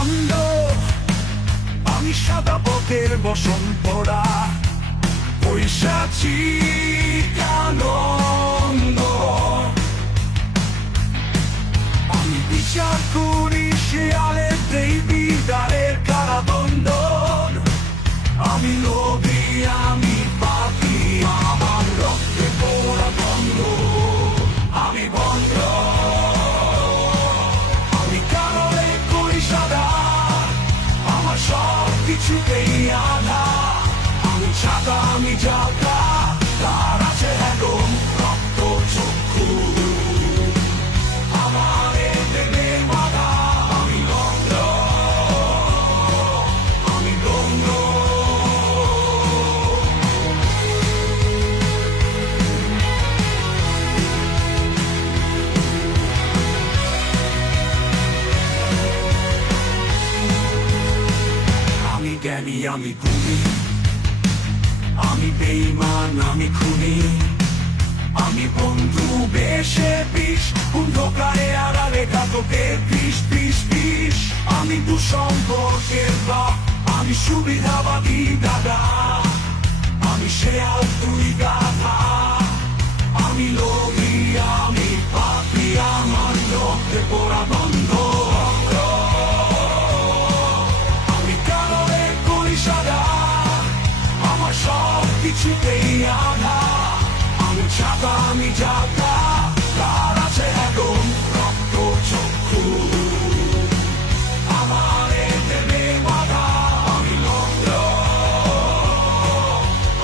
ছন্দ আমি সাদা পথের বসন্তরা। পয়সা চিকানো কিছুতেই আধা। আমি ছাতা আমি জাতা জ্ঞানী, আমি গুণী আমি বেইমান আমি খুনি। আমি বন্ধু, বেশে বিষ। অন্ধকারে আড়ালে ঘাতকের বিষ বিষ বিষ। আমি দুসম্পর্কের বাপ আমি সুবিধাবাদী কিছুতেই আধা। আমি ছাতা আমি জাতা তার আছে এখন রক্ত চক্ষু। আমার দেবে বাধা। আমি লন্ড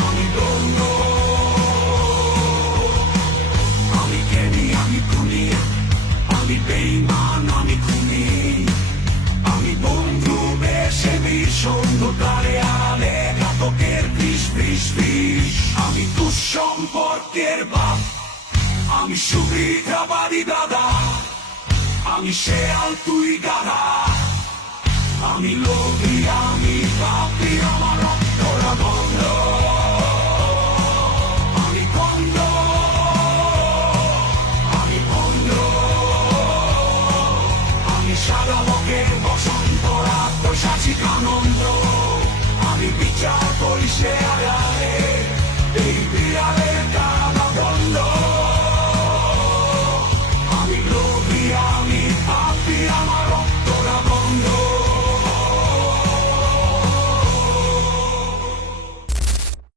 আমি দন্ড আমি জ্ঞানী আমি খুনি। আমি বেইমান আমি খুনি। আমি বন্ধু বেশে আলে ঘাতকের বিষ বিষ আমি দুঃসম্পর্কের বাপ। আমি সুবিধাবাদী দাদা। আমি শেয়াল, তুই গাধা। আমি লোভী, আমি পাপি, আমার অন্তরা বন্ধ আমি বন্ধ আমি বন্ধ আমি সারা লোকের বসন্ত আত্মসাচিক আনন্দ। Mavi piccia, pollice alare, devi